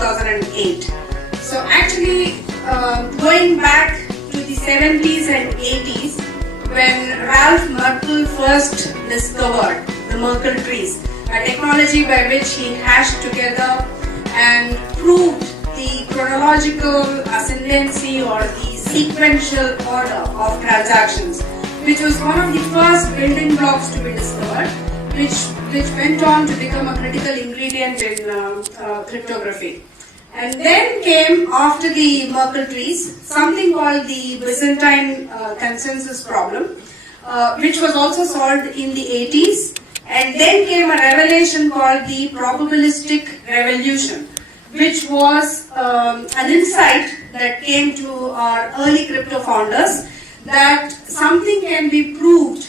2008. So actually, going back to the 70s and 80s, when Ralph Merkle first discovered the Merkle trees, a technology by which he hashed together and proved the chronological ascendancy or the sequential order of transactions, which was one of the first building blocks to be discovered, which went on to become a critical ingredient in cryptography. And then came, after the Merkle trees, something called the Byzantine consensus problem, which was also solved in the 80s. And then came a revelation called the probabilistic revolution, which was an insight that came to our early crypto founders that something can be proved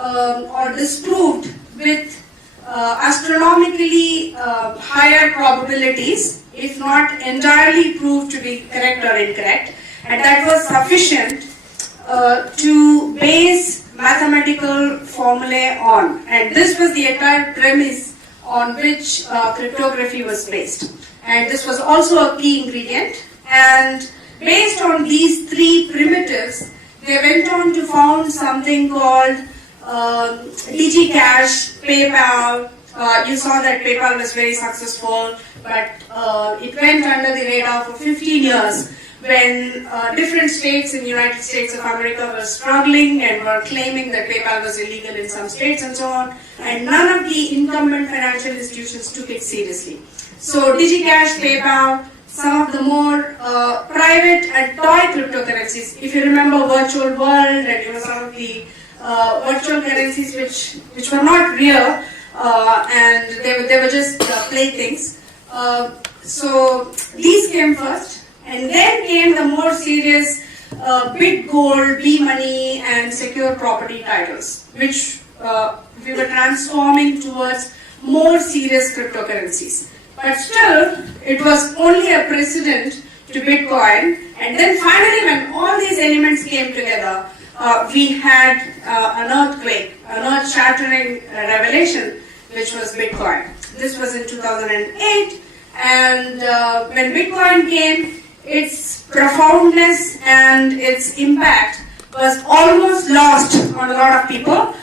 or disproved with astronomically higher probabilities, if not entirely proved to be correct or incorrect, and that was sufficient to base mathematical formulae on. And this was the entire premise on which cryptography was based. And this was also a key ingredient. And based on these three primitives, they went on to found something called DigiCash, PayPal. You saw that PayPal was very successful, but it went under the radar for 15 years when different states in the United States of America were struggling and were claiming that PayPal was illegal in some states and so on, and none of the incumbent financial institutions took it seriously. So DigiCash, PayPal, some of the more private and toy cryptocurrencies, if you remember Virtual World and some of the virtual currencies which were not real, and they were just playthings. So these came first, and then came the more serious Bitgold, B-Money, and secure property titles, which we were transforming towards more serious cryptocurrencies. But still, it was only a precedent to Bitcoin, and then finally when all these elements came together, we had an earthquake, an earth-shattering revelation, which was Bitcoin. This was in 2008, and when Bitcoin came, its profoundness and its impact was almost lost on a lot of people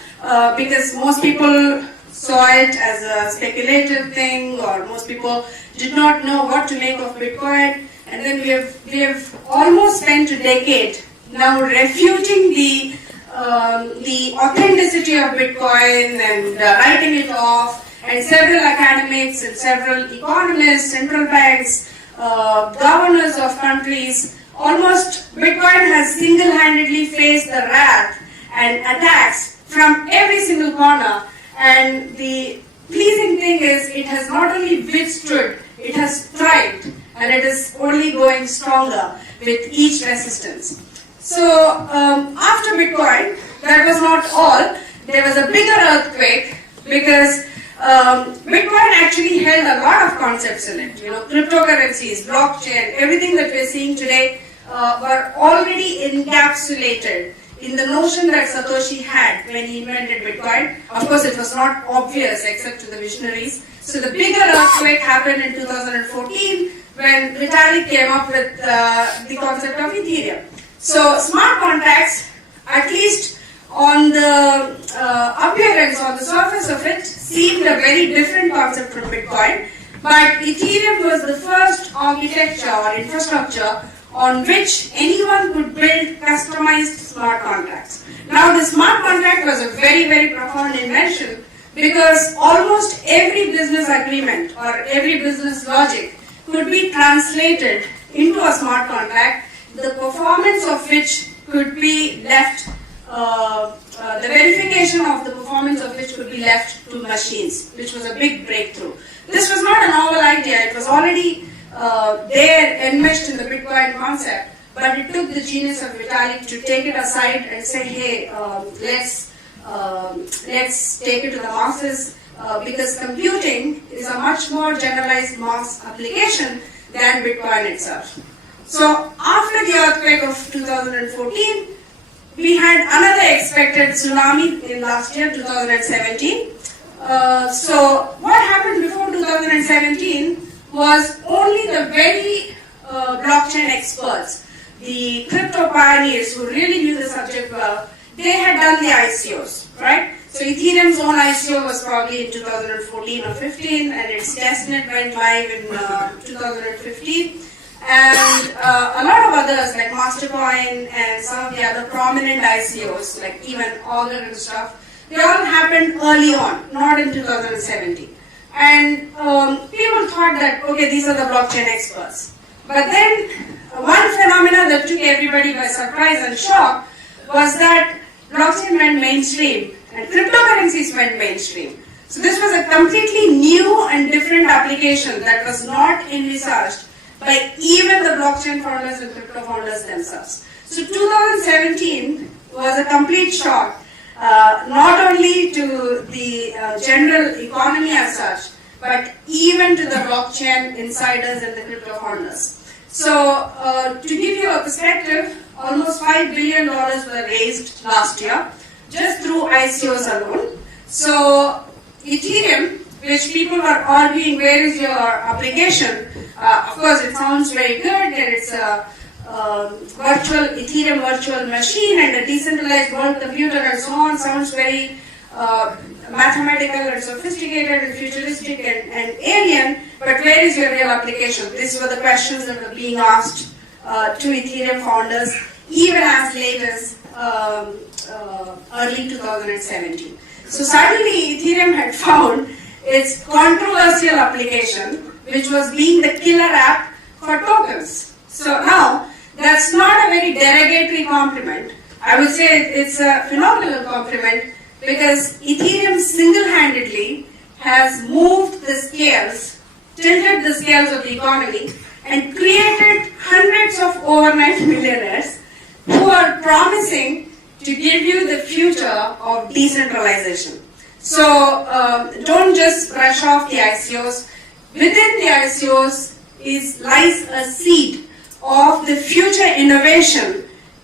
because most people saw it as a speculative thing, or most people did not know what to make of Bitcoin. And then we have almost spent a decade now refuting the authenticity of Bitcoin and writing it off. And several academics and several economists, central banks, governors of countries, almost Bitcoin has single-handedly faced the wrath and attacks from every single corner. And the pleasing thing is it has not only withstood, it has thrived, and it is only going stronger with each resistance. So after Bitcoin, that was not all. There was a bigger earthquake because Bitcoin actually held a lot of concepts in it. Cryptocurrencies, blockchain, everything that we're seeing today were already encapsulated in the notion that Satoshi had when he invented Bitcoin. Of course, it was not obvious except to the visionaries. So the bigger earthquake happened in 2014 when Vitalik came up with the concept of Ethereum. So smart contracts, at least on the appearance, on the surface of it, seemed a very different concept from Bitcoin. But Ethereum was the first architecture or infrastructure on which anyone could build customized smart contracts. Now, the smart contract was a very, very profound invention because almost every business agreement or every business logic could be translated into a smart contract, the performance of which could be left, the verification of the performance of which could be left to machines, which was a big breakthrough. This was not a novel idea, it was already there enmeshed in the Bitcoin concept, but it took the genius of Vitalik to take it aside and say, hey, let's take it to the masses because computing is a much more generalized mass application than Bitcoin itself. So after the earthquake of 2014, we had another expected tsunami in last year, 2017. So what happened before 2017 was only the very blockchain experts, the crypto pioneers who really knew the subject well, they had done the ICOs, right? So Ethereum's own ICO was probably in 2014 or 15, and its testnet went live in 2015. And a lot of others like Mastercoin and some of the other prominent ICOs, like even Augur and stuff, they all happened early on, not in 2017. And people thought that, okay, these are the blockchain experts. But then one phenomena that took everybody by surprise and shock was that blockchain went mainstream and cryptocurrencies went mainstream. So this was a completely new and different application that was not envisaged by even the blockchain founders and crypto founders themselves. So 2017 was a complete shock, not only to the general economy as such, but even to the blockchain insiders and the crypto founders. So to give you a perspective, almost $5 billion were raised last year, just through ICOs alone. So Ethereum, which people were arguing where is your application, of course it sounds very good and it's a Ethereum virtual machine and a decentralized world computer and so on, sounds very mathematical and sophisticated and futuristic and alien, but where is your real application? These were the questions that were being asked to Ethereum founders even as late as early 2017. So suddenly Ethereum had found its controversial application, which was being the killer app for tokens. So now, that's not a very derogatory compliment. I would say it's a phenomenal compliment because Ethereum single-handedly has moved the scales, tilted the scales of the economy, and created hundreds of overnight millionaires who are promising to give you the future of decentralization. So don't just brush off the ICOs. Within the ICOs lies a seed of the future innovation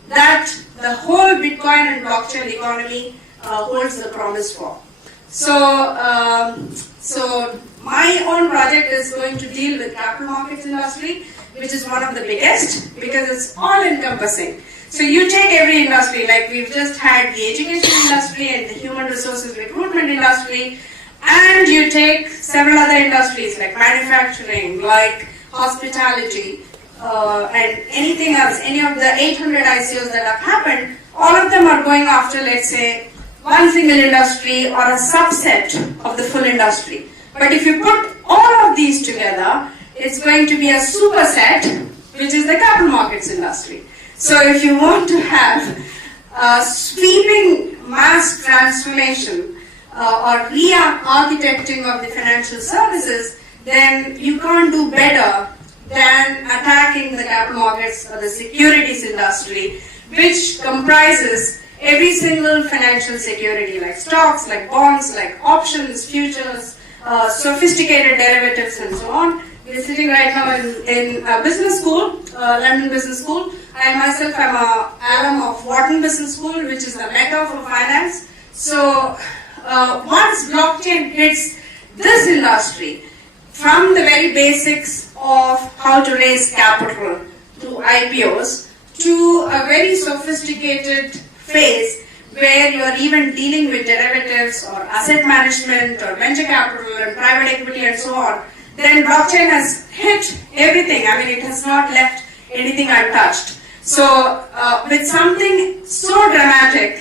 that the whole Bitcoin and blockchain economy holds the promise for. So my own project is going to deal with capital markets industry, which is one of the biggest because it's all encompassing. So you take every industry, like we've just had the education industry and the human resources recruitment industry, and you take several other industries like manufacturing, like hospitality, and anything else, any of the 800 ICOs that have happened, all of them are going after, let's say, one single industry or a subset of the full industry. But if you put all of these together, it's going to be a superset, which is the capital markets industry. So if you want to have a sweeping mass transformation or re-architecting of the financial services, then you can't do better than attacking the capital markets or the securities industry, which comprises every single financial security like stocks, like bonds, like options, futures, sophisticated derivatives and so on. We're sitting right now in a business school, London Business School. I myself am an alum of Wharton Business School, which is the mecca for finance. So once blockchain hits this industry, from the very basics of how to raise capital through IPOs to a very sophisticated phase where you are even dealing with derivatives or asset management or venture capital and private equity and so on, then blockchain has hit everything. I mean, it has not left anything untouched. So with something so dramatic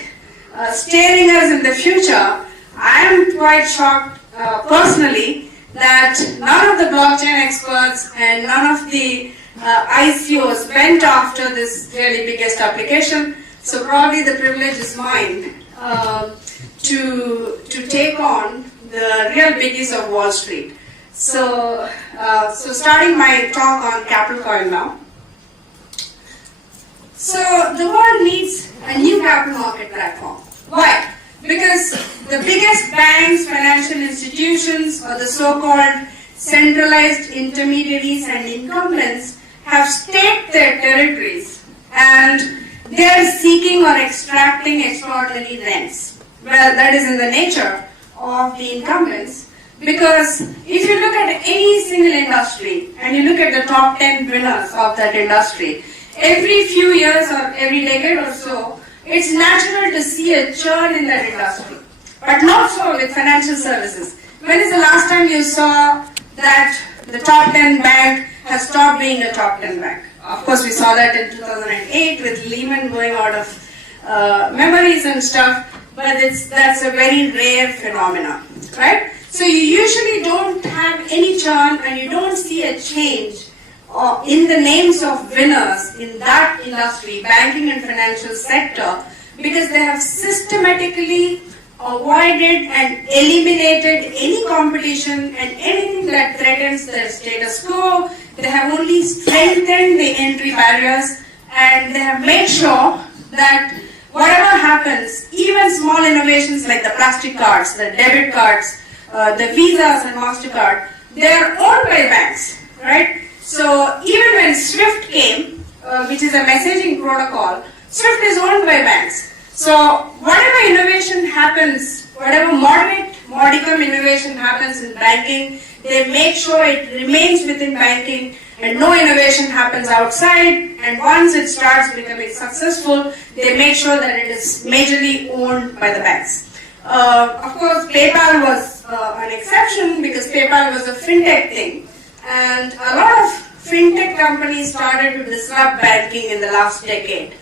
staring us in the future, I am quite shocked personally that none of the blockchain experts and none of the ICOs went after this really biggest application. So probably the privilege is mine to take on the real biggies of Wall Street. So starting my talk on Capital Coin now. So the world needs a new capital market platform. Why? Because the biggest banks, financial institutions, or the so-called centralized intermediaries and incumbents have staked their territories and they are seeking or extracting extraordinary rents. Well, that is in the nature of the incumbents. Because if you look at any single industry and you look at the top 10 winners of that industry, every few years or every decade or so, it's natural to see a churn in that industry. But not so with financial services. When is the last time you saw that the top 10 bank has stopped being a top 10 bank? Of course, we saw that in 2008 with Lehman going out of memories and stuff, but that's a very rare phenomenon, right? So you usually don't have any churn and you don't see a change in the names of winners in that industry, banking and financial sector, because they have systematically avoided and eliminated any competition and anything that threatens their status quo. They have only strengthened the entry barriers, and they have made sure that whatever happens, even small innovations like the plastic cards, the debit cards, the Visas and MasterCard, they are owned by banks, right? So even when SWIFT came, which is a messaging protocol, SWIFT is owned by banks. So whatever innovation happens, whatever modicum innovation happens in banking, they make sure it remains within banking and no innovation happens outside, and once it starts becoming successful, they make sure that it is majorly owned by the banks. Of course, PayPal was an exception because PayPal was a fintech thing, and a lot of fintech companies started to disrupt banking in the last decade,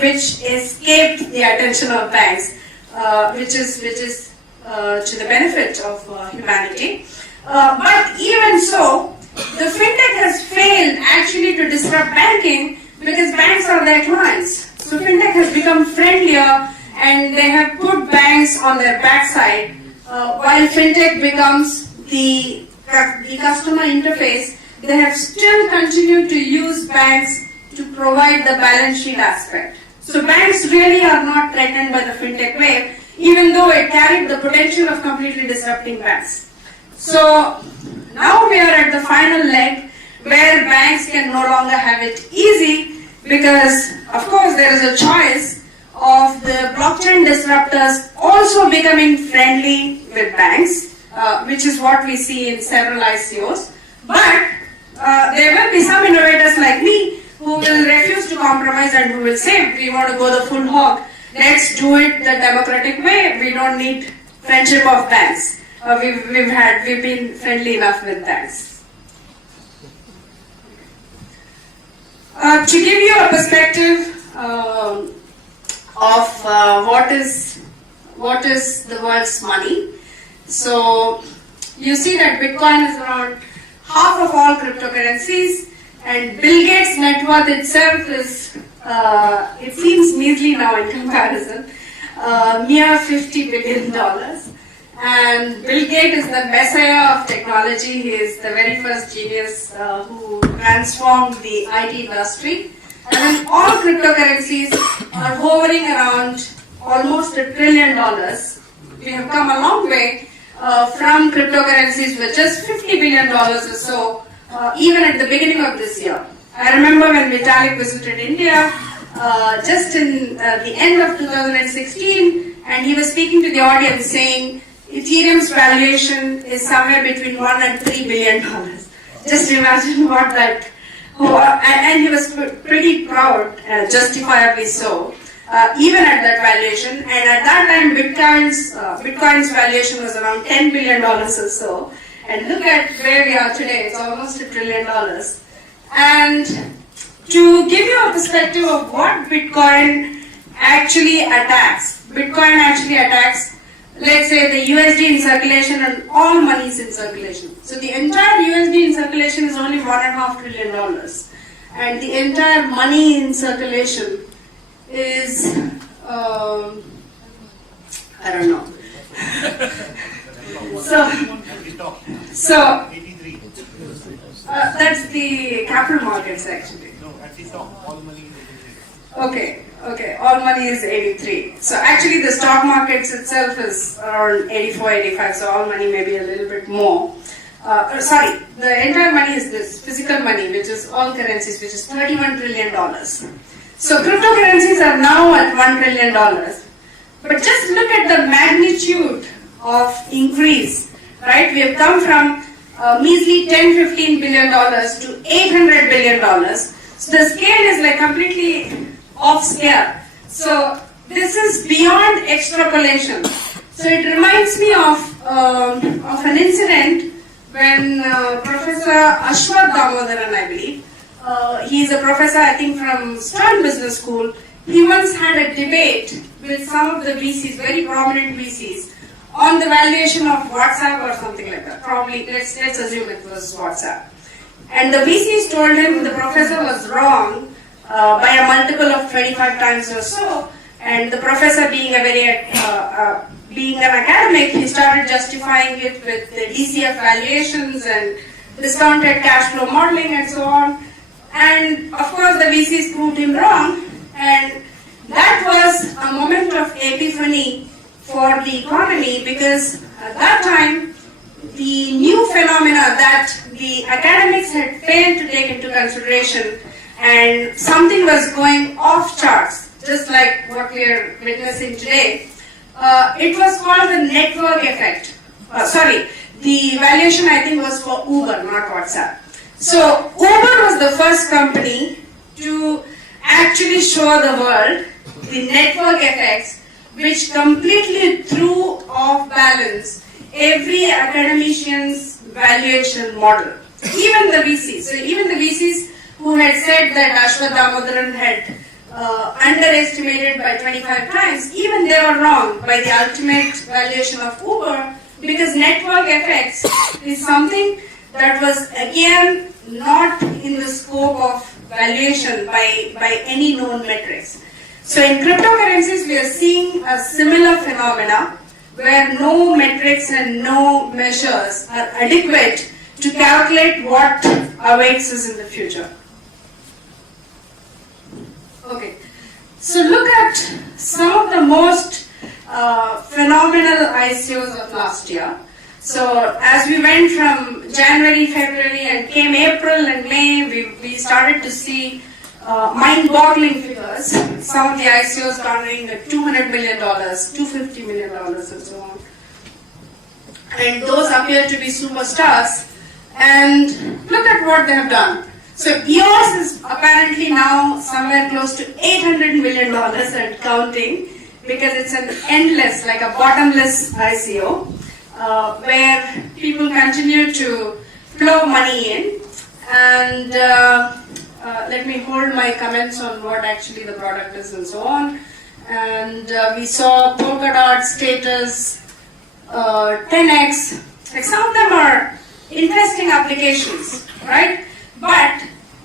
which escaped the attention of banks, which is to the benefit of humanity. But even so, the fintech has failed actually to disrupt banking because banks are their clients. So fintech has become friendlier and they have put banks on their backside, while fintech becomes the customer interface. They have still continued to use banks to provide the balance sheet aspect. So banks really are not threatened by the fintech wave, even though it carried the potential of completely disrupting banks. So now we are at the final leg where banks can no longer have it easy because, of course, there is a choice of the blockchain disruptors also becoming friendly with banks, which is what we see in several ICOs. But there will be some innovators like me who will refuse to compromise and who will say, we want to go the full hog. Let's do it the democratic way. We don't need friendship of banks. We've been friendly enough with banks. To give you a perspective of what is the world's money, so you see that Bitcoin is around half of all cryptocurrencies, and Bill Gates' net worth itself is, it seems measly now in comparison, mere $50 billion. And Bill Gates is the messiah of technology. He is the very first genius who transformed the IT industry. And then all cryptocurrencies are hovering around almost $1 trillion. We have come a long way from cryptocurrencies with just $50 billion or so, even at the beginning of this year. I remember when Vitalik visited India just in the end of 2016, and he was speaking to the audience saying Ethereum's valuation is somewhere between $1 and $3 billion. Just imagine what that, and he was pretty proud, justifiably so, even at that valuation. And at that time, Bitcoin's valuation was around $10 billion or so. And look at where we are today, it's almost $1 trillion. And to give you a perspective of what Bitcoin actually attacks, let's say, the USD in circulation and all monies in circulation. So the entire USD in circulation is only $1.5 trillion. And the entire money in circulation is, I don't know. So that's the capital markets actually. No, at the top, all money is 83. Okay, all money is 83. So actually the stock markets itself is around 84, 85, so all money may be a little bit more. The entire money is this, physical money, which is all currencies, which is $31 trillion. So cryptocurrencies are now at $1 trillion. But just look at the magnitude of increase right? We have come from measly $10-15 billion to $800 billion. So the scale is like completely off scale. So this is beyond extrapolation. So it reminds me of an incident when Professor Ashwath Damodaran, I believe, he is a professor, I think, from Stern Business School. He once had a debate with some of the VCs, very prominent VCs, on the valuation of WhatsApp or something like that. Probably, let's assume it was WhatsApp. And the VCs told him the professor was wrong by a multiple of 25 times or so. And the professor, being being an academic, he started justifying it with the DCF valuations and discounted cash flow modeling and so on. And of course, the VCs proved him wrong. And that was a moment of epiphany for the economy, because at that time, the new phenomena that the academics had failed to take into consideration, and something was going off charts, just like what we are witnessing today. It was called the network effect. The valuation, I think, was for Uber, not WhatsApp. So Uber was the first company to actually show the world the network effects, which completely threw off balance every academician's valuation model. Even the VCs. So even the VCs who had said that Ashwath Damodaran had underestimated by 25 times, even they were wrong by the ultimate valuation of Uber, because network effects is something that was again not in the scope of valuation by any known metrics. So in cryptocurrencies, we are seeing a similar phenomena where no metrics and no measures are adequate to calculate what awaits us in the future. Okay, so look at some of the most phenomenal ICOs of last year. So as we went from January, February, and came April and May, we started to see mind-boggling figures. Some of the ICOs garnering $200 million, $250 million, and so on. And those appear to be superstars. And look at what they have done. So EOS is apparently now somewhere close to $800 million and counting, because it's an endless, like a bottomless ICO, where people continue to flow money in. And let me hold my comments on what actually the product is and so on. And we saw Polkadot, Status, 10x. Like some of them are interesting applications, right? But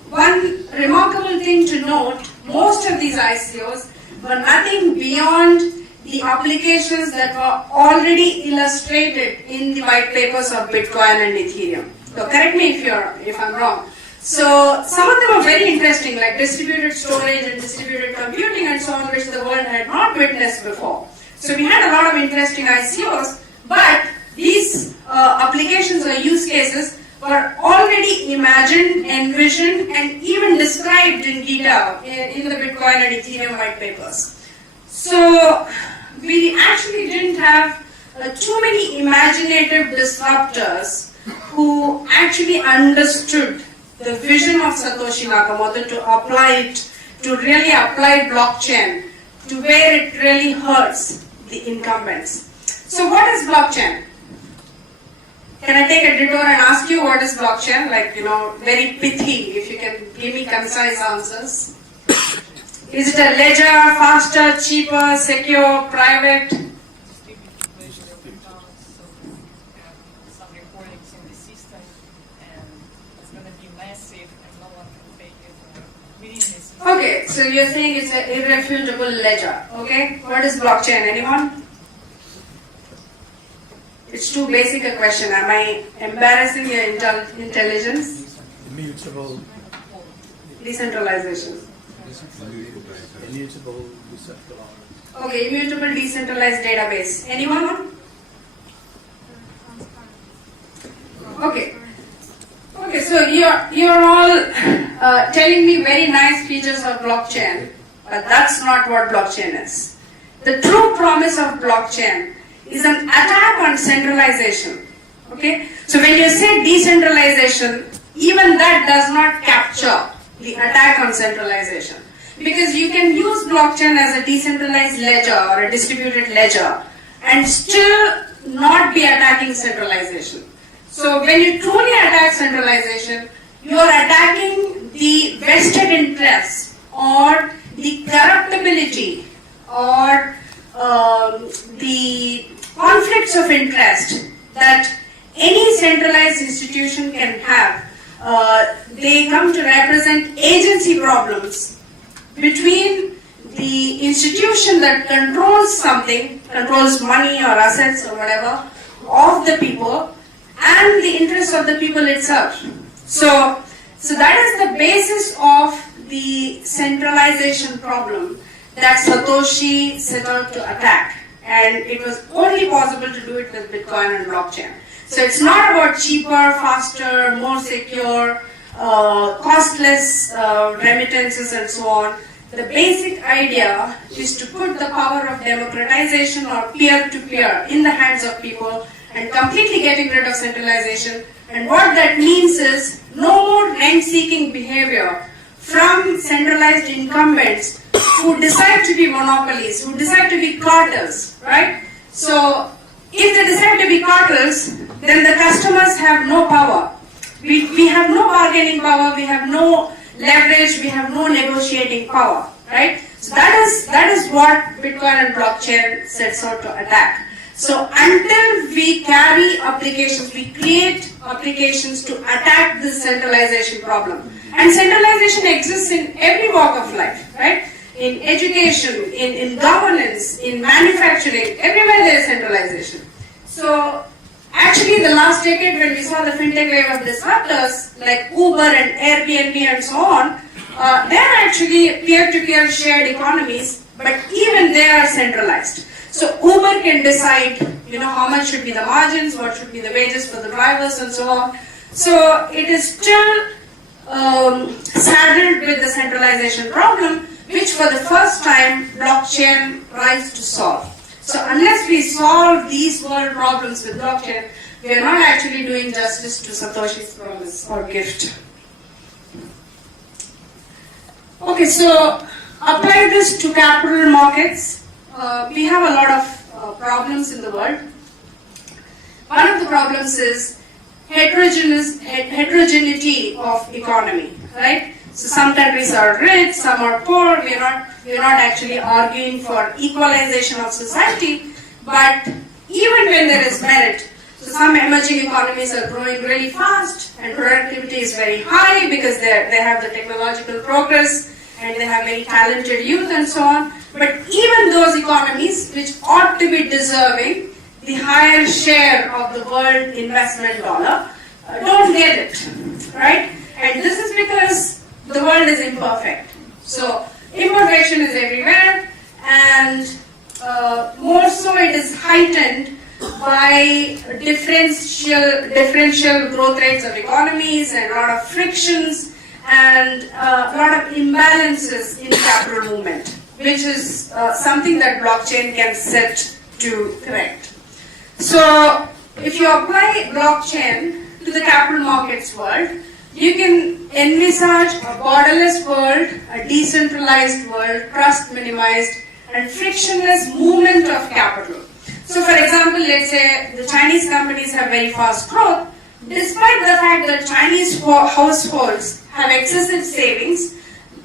one remarkable thing to note, most of these ICOs were nothing beyond the applications that were already illustrated in the white papers of Bitcoin and Ethereum. So correct me if I'm wrong. So some of them are very interesting, like distributed storage and distributed computing and so on, which the world had not witnessed before. So we had a lot of interesting ICOs, but these applications or use cases were already imagined, envisioned, and even described in detail in the Bitcoin and Ethereum white papers. So we actually didn't have too many imaginative disruptors who actually understood the vision of Satoshi Nakamoto to really apply blockchain to where it really hurts the incumbents. So what is blockchain? Can I take a detour and ask you what is blockchain? Like, very pithy, if you can give me concise answers. Is it a ledger, faster, cheaper, secure, private? Some recordings in the system, and it's going to be massive, and no one can fake it within this. Okay, so you're saying it's an irrefutable ledger. Okay, what is blockchain? Anyone? It's too basic a question. Am I embarrassing your intelligence? Immutable. Decentralization. Immutable, decentralized. Okay, immutable decentralized database. Anyone? Okay. Okay, so you're all telling me very nice features of blockchain, but that's not what blockchain is. The true promise of blockchain is an attack on centralization. Okay? So when you say decentralization, even that does not capture the attack on centralization. Because you can use blockchain as a decentralized ledger or a distributed ledger and still not be attacking centralization. So when you truly attack centralization, you are attacking the vested interests or the corruptibility or the conflicts of interest that any centralized institution can have. They come to represent agency problems between the institution that controls something, controls money or assets or whatever, of the people, and the interests of the people itself. So that is the basis of the centralization problem that Satoshi set out to attack. And it was only possible to do it with Bitcoin and blockchain. So it's not about cheaper, faster, more secure, costless remittances and so on. The basic idea is to put the power of democratization or peer-to-peer in the hands of people and completely getting rid of centralization. And what that means is no more rent-seeking behavior from centralized incumbents who decide to be monopolies, who decide to be cartels, right? So if they decide to be cartels, then the customers have no power. We have no bargaining power, we have no leverage, we have no negotiating power, right? So that is what Bitcoin and blockchain sets out to attack. So until we carry applications, we create applications to attack this centralization problem. And centralization exists in every walk of life, right? In education, in governance, in manufacturing, everywhere there is centralization. So actually the last decade when we saw the fintech wave of disruptors like Uber and Airbnb and so on, they're actually peer-to-peer shared economies, but even they are centralized. So Uber can decide, how much should be the margins, what should be the wages for the drivers and so on. So it is still saddled with the centralization problem, which for the first time blockchain tries to solve. So unless we solve these world problems with blockchain, we are not actually doing justice to Satoshi's promise or gift. Okay, so apply this to capital markets. We have a lot of problems in the world. One of the problems is heterogeneity of economy, right? So some countries are rich, some are poor. We're not actually arguing for equalization of society, but even when there is merit, so some emerging economies are growing really fast and productivity is very high because they have the technological progress and they have very talented youth and so on. But even those economies which ought to be deserving the higher share of the world investment dollar don't get it, right? And this is because the world is imperfect. So imperfection is everywhere, and more so it is heightened by differential growth rates of economies and a lot of frictions and a lot of imbalances in capital movement, which is something that blockchain can set to correct. So if you apply blockchain to the capital markets world, you can envisage a borderless world, a decentralized world, trust minimized, and frictionless movement of capital. So for example, let's say the Chinese companies have very fast growth, despite the fact that Chinese households have excessive savings,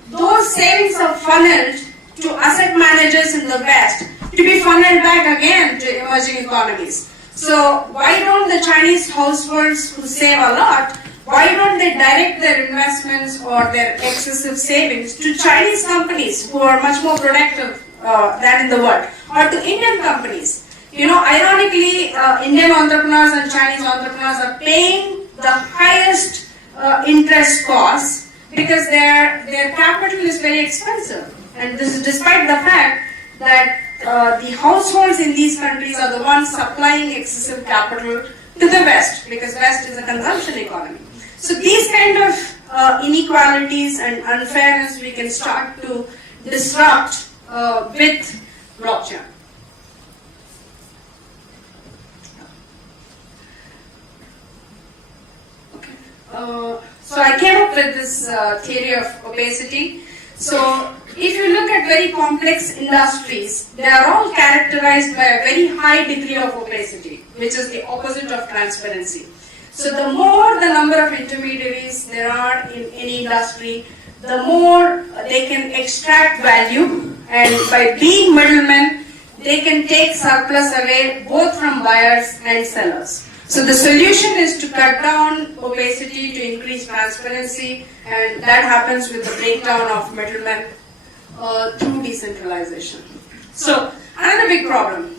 those savings are funneled to asset managers in the West to be funneled back again to emerging economies. So why don't the Chinese households who save a lot, why don't they direct their investments or their excessive savings to Chinese companies who are much more productive than in the world, or to Indian companies? Ironically, Indian entrepreneurs and Chinese entrepreneurs are paying the highest interest costs because their capital is very expensive. And this is despite the fact that the households in these countries are the ones supplying excessive capital to the West, because West is a consumption economy. So these kind of inequalities and unfairness we can start to disrupt with blockchain. So I came up with this theory of opacity. So if you look at very complex industries, they are all characterized by a very high degree of opacity, which is the opposite of transparency. So the more the number of intermediaries there are in any industry, the more they can extract value, and by being middlemen, they can take surplus away both from buyers and sellers. So the solution is to cut down opacity to increase transparency, and that happens with the breakdown of middlemen through decentralization. So another big problem,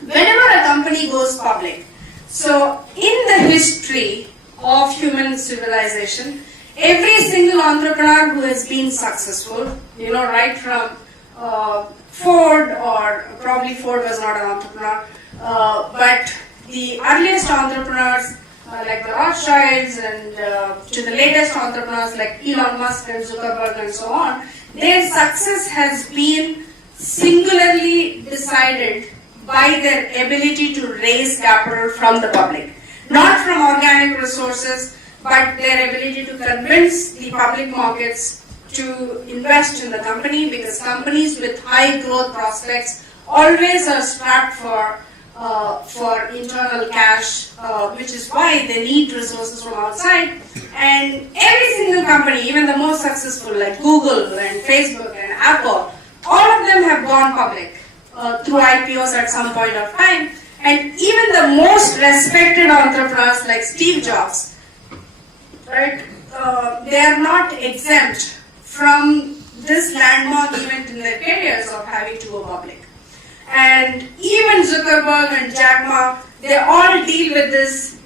whenever a company goes public, so in the history of human civilization, every single entrepreneur who has been successful, right from Ford, or probably Ford was not an entrepreneur, but the earliest entrepreneurs like the Rothschilds and to the latest entrepreneurs like Elon Musk and Zuckerberg and so on, their success has been singularly decided by their ability to raise capital from the public. Not from organic resources, but their ability to convince the public markets to invest in the company, because companies with high growth prospects always are strapped for internal cash, which is why they need resources from outside. And every single company, even the most successful like Google and Facebook and Apple, all of them have gone public through IPOs at some point of time. And even the most respected entrepreneurs like Steve Jobs, right, they are not exempt from this landmark event in their careers of having to go public. And even Zuckerberg and Jack Ma, they all deal with this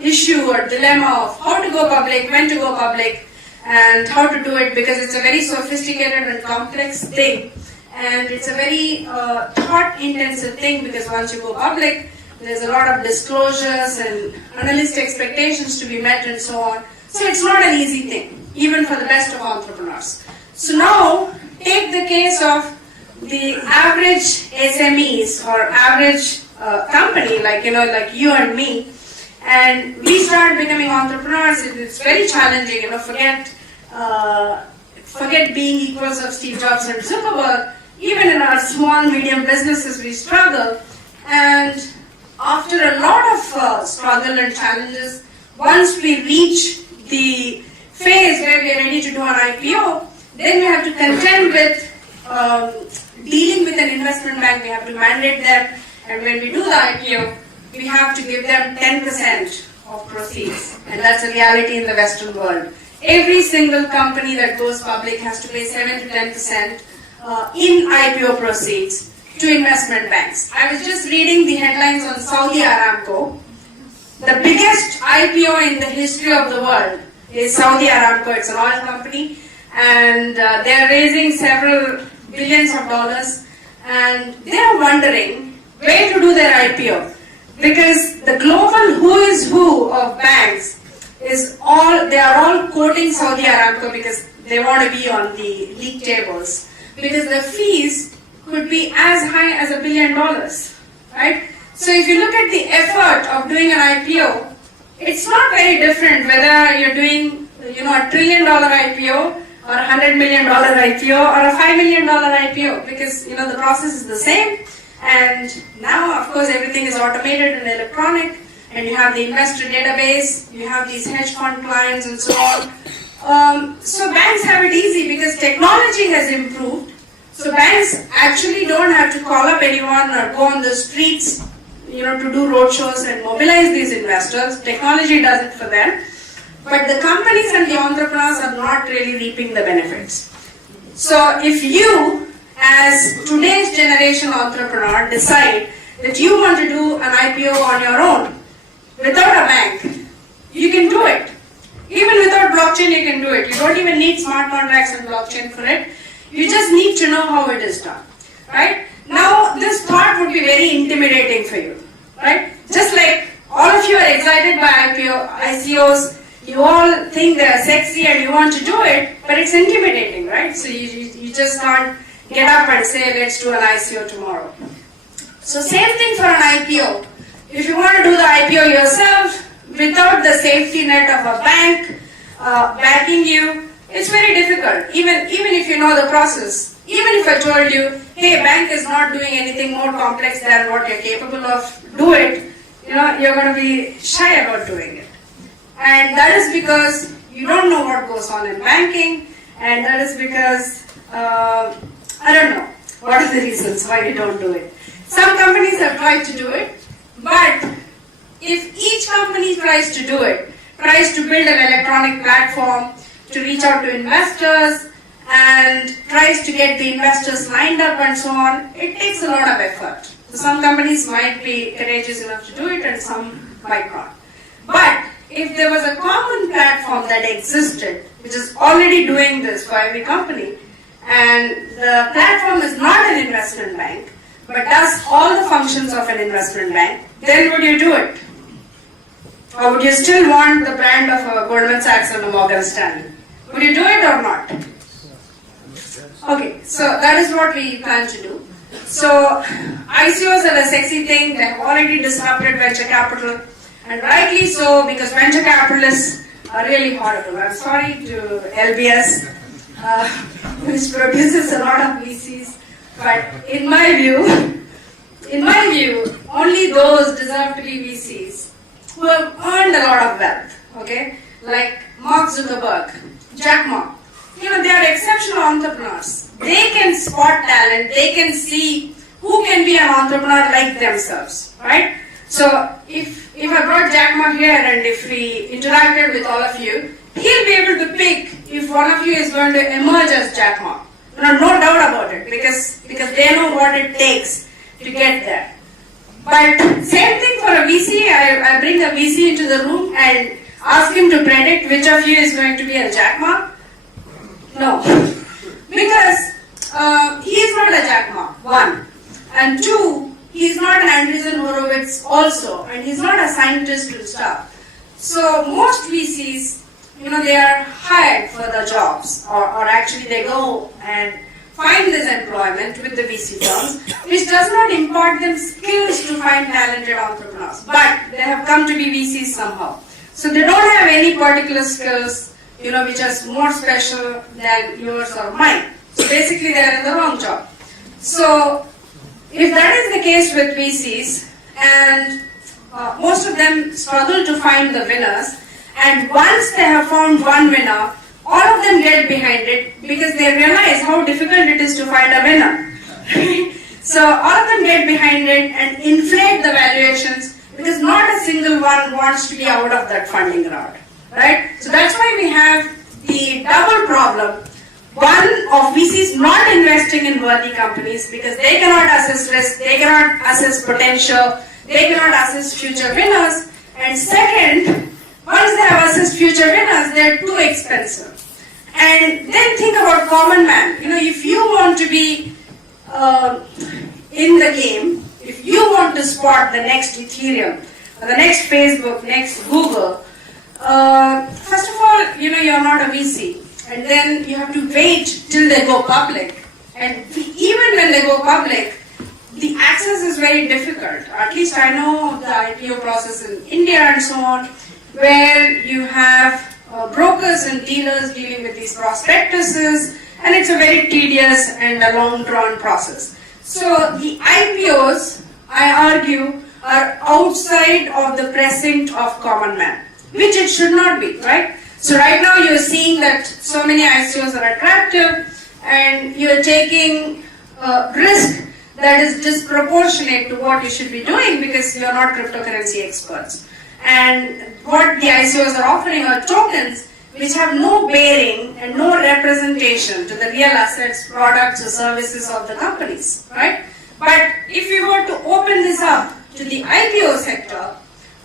issue or dilemma of how to go public, when to go public, and how to do it, because it's a very sophisticated and complex thing. And it's a very thought-intensive thing, because once you go public, there's a lot of disclosures and analyst expectations to be met and so on. So it's not an easy thing, even for the best of entrepreneurs. So now, take the case of the average SMEs or average company, like you and me, and we start becoming entrepreneurs. It's very challenging. Forget being equals of Steve Jobs and Zuckerberg. Even in our small, medium businesses, we struggle. And after a lot of struggle and challenges, once we reach the phase where we are ready to do an IPO, then we have to contend with dealing with an investment bank. We have to mandate them, and when we do the IPO, we have to give them 10% of proceeds, and that's a reality in the Western world. Every single company that goes public has to pay 7 to 10% in IPO proceeds to investment banks. I was just reading the headlines on Saudi Aramco. The biggest IPO in the history of the world is Saudi Aramco. It's an oil company, and they are raising several billions of dollars, and they are wondering where to do their IPO, because the global who is who of banks they are all quoting Saudi Aramco because they want to be on the league tables, because the fees could be as high as $1 billion, right? So if you look at the effort of doing an IPO, it's not very different whether you're doing a $1 trillion IPO or a $100 million IPO or a $5 million IPO, because the process is the same. And now, of course, everything is automated and electronic, and you have the investor database, you have these hedge fund clients and so on. So banks have it easy because technology has improved. So banks actually don't have to call up anyone or go on the streets, to do roadshows and mobilize these investors. Technology does it for them. But the companies and the entrepreneurs are not really reaping the benefits. So if you, as today's generation entrepreneur, decide that you want to do an IPO on your own, without a bank, you can do it. Even without blockchain, you can do it. You don't even need smart contracts and blockchain for it. You just need to know how it is done, right? Now, this part would be very intimidating for you, right? Just like all of you are excited by ICOs, you all think they are sexy and you want to do it, but it's intimidating, right? So you just can't get up and say, let's do an ICO tomorrow. So same thing for an IPO. If you want to do the IPO yourself, without the safety net of a bank backing you, it's very difficult. Even if you know the process, even if I told you, hey, bank is not doing anything more complex than what you're capable of, do it, you're going to be shy about doing it. And that is because you don't know what goes on in banking, and that is because, I don't know, what are the reasons why you don't do it. Some companies have tried to do it, but if each company tries to do it, tries to build an electronic platform to reach out to investors and tries to get the investors lined up and so on, it takes a lot of effort. So some companies might be courageous enough to do it and some might not. But if there was a common platform that existed, which is already doing this for every company, and the platform is not an investment bank, but does all the functions of an investment bank, then would you do it? Or would you still want the brand of a Goldman Sachs and a Morgan Stanley? Would you do it or not? Okay, so that is what we plan to do. So ICOs are the sexy thing. They have already disrupted venture capital, and rightly so, because venture capitalists are really horrible. I'm sorry to LBS, which produces a lot of VCs, but in my view, only those deserve to be VCs who have earned a lot of wealth. Okay, like Mark Zuckerberg, Jack Ma. They are exceptional entrepreneurs. They can spot talent. They can see who can be an entrepreneur like themselves, right? So if I brought Jack Ma here and if we interacted with all of you, he'll be able to pick if one of you is going to emerge as Jack Ma. No doubt about it, because they know what it takes to get there. But same thing for a VC. I bring a VC into the room and ask him to predict which of you is going to be a Jack Ma. No, because he is not a Jack Ma, one. And two, he is not an Andreessen Horowitz also, and he's not a scientist and stuff. So most VCs, they are hired for the jobs, or actually they go and find this employment with the VC firms, which does not impart them skills to find talented entrepreneurs. But they have come to be VCs somehow. So they don't have any particular skills, which is more special than yours or mine. So basically they are in the wrong job. So if that is the case with VCs, and most of them struggle to find the winners, and once they have found one winner, all of them get behind it because they realize how difficult it is to find a winner. So all of them get behind it and inflate the valuations because not a single one wants to be out of that funding round, right? So that's why we have the double problem. One of VCs not investing in worthy companies because they cannot assess risk, they cannot assess potential, they cannot assess future winners. And second, once they have assessed future winners, they're too expensive. And then think about common man. If you want to be in the game, if you want to spot the next Ethereum, or the next Facebook, next Google, first of all, you're not a VC. And then you have to wait till they go public. And even when they go public, the access is very difficult. At least I know the IPO process in India and so on, where you have brokers and dealers dealing with these prospectuses, and it's a very tedious and a long-drawn process. So the IPOs, I argue, are outside of the precinct of common man, which it should not be, right? So right now you're seeing that so many ICOs are attractive, and you're taking risk that is disproportionate to what you should be doing because you're not cryptocurrency experts. And what the ICOs are offering are tokens which have no bearing and no representation to the real assets, products, or services of the companies, right? But if we were to open this up to the IPO sector,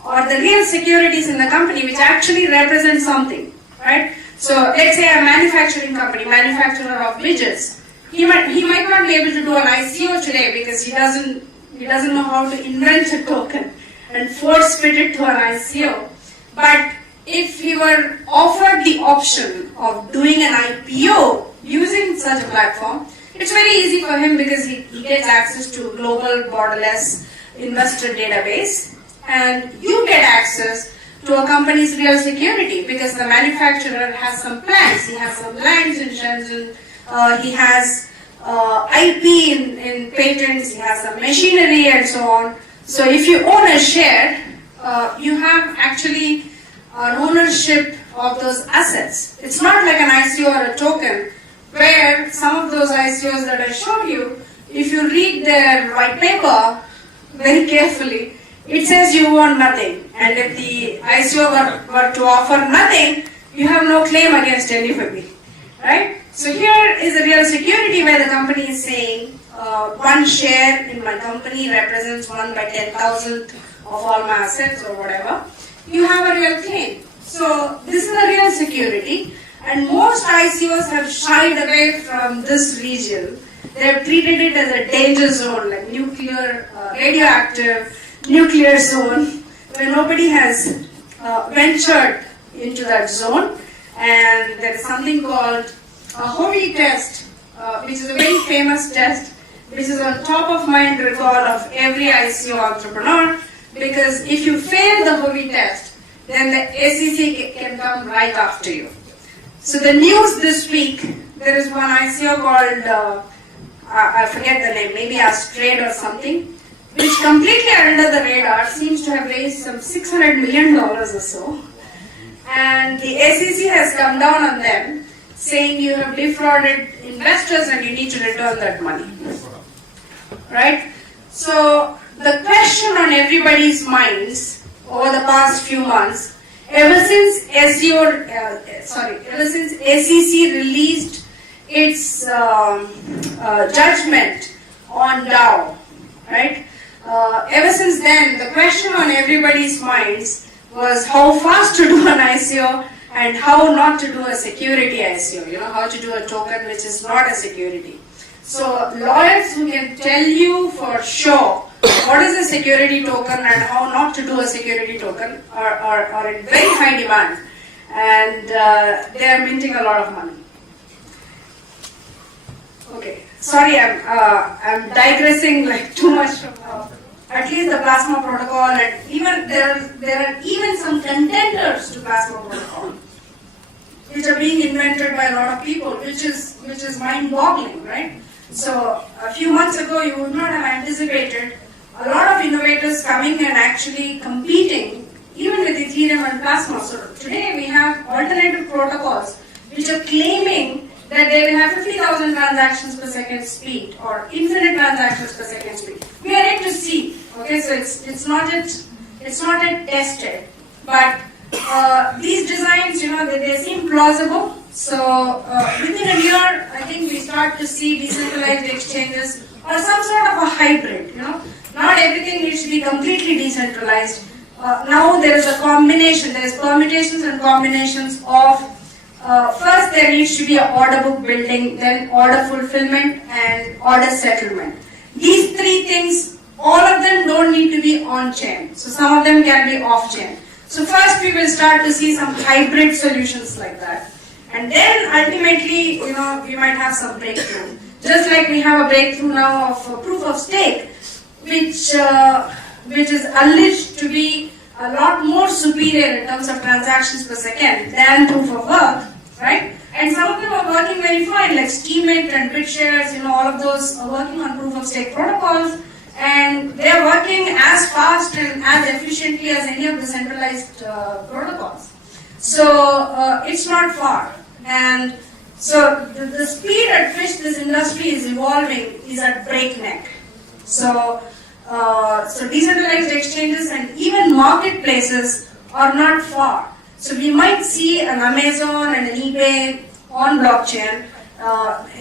or the real securities in the company which actually represent something, right? So let's say a manufacturing company, manufacturer of widgets, he might not be able to do an ICO today because he doesn't know how to invent a token and force fit it to an ICO. But if he were offered the option of doing an IPO using such a platform, it's very easy for him because he gets access to a global borderless investor database, and you get access to a company's real security, because the manufacturer has some plants, he has some lands in Shenzhen, he has IP in patents, he has some machinery and so on. So if you own a share, you have actually an ownership of those assets. It's not like an ICO or a token, where some of those ICOs that I showed you, if you read their white paper very carefully, it says you own nothing. And if the ICO were to offer nothing, you have no claim against anybody, right? So here is a real security where the company is saying, one share in my company represents 1/10,000 of all my assets or whatever. You have a real claim. So this is a real security, and most ICOs have shied away from this region. They have treated it as a danger zone, like nuclear, radioactive, nuclear zone, where nobody has ventured into that zone. And there is something called a Hovey test, which is a very famous test, which is on top of mind recall of every ICO entrepreneur, because if you fail the Hovey test, then the SEC can come right after you. So the news this week, there is one ICO called, I forget the name, maybe Astrade or something, which completely under the radar seems to have raised some $600 million or so. And the SEC has come down on them, saying you have defrauded investors and you need to return that money. Right? So the question on everybody's minds over the past few months, ever since SEC released its judgment on Dow, right? Ever since then, the question on everybody's minds was how fast to do an ICO and how not to do a security ICO, how to do a token which is not a security. So lawyers who can tell you for sure what is a security token and how not to do a security token are in very high demand, and they are minting a lot of money. Okay, sorry, I'm digressing like too much from at least the plasma protocol, and even there are even some contenders to plasma protocol, which are being invented by a lot of people, which is mind-boggling, right? So a few months ago, you would not have anticipated a lot of innovators coming and actually competing, even with Ethereum and plasma. So today we have alternative protocols which are claiming that they will have 50,000 transactions per second speed or infinite transactions per second speed. We are yet to see. Okay, so it's not yet tested, but these designs, they seem plausible. So within a year, I think we start to see decentralized exchanges or some sort of a hybrid. Not everything needs to be completely decentralized. Now there is a combination. There is permutations and combinations of. First, there needs to be an order book building, then order fulfillment and order settlement. These three things, all of them don't need to be on-chain. So some of them can be off-chain. So first we will start to see some hybrid solutions like that. And then ultimately, we might have some breakthrough. Just like we have a breakthrough now of proof of stake, which is alleged to be a lot more superior in terms of transactions per second than proof of work, right? And some of them are working very fine, like Steemit and BitShares, all of those are working on proof of stake protocols, and they're working as fast and as efficiently as any of the centralized protocols. So it's not far. And so the speed at which this industry is evolving is at breakneck. So decentralized exchanges and even marketplaces are not far. So we might see an Amazon and an eBay on blockchain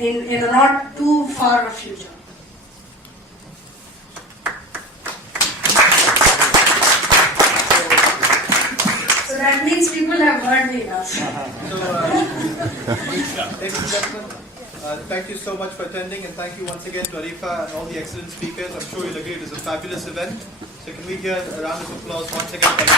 in a not too far a future. So that means people have heard me now. Ladies and gentlemen, thank you so much for attending, and thank you once again to Arifa and all the excellent speakers. I'm sure you'll agree it is a fabulous event. So can we hear a round of applause once again? Thank you.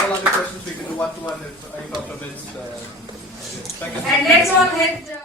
All other questions we can do one-to-one if Arifa permits. Thank you. And let's all hit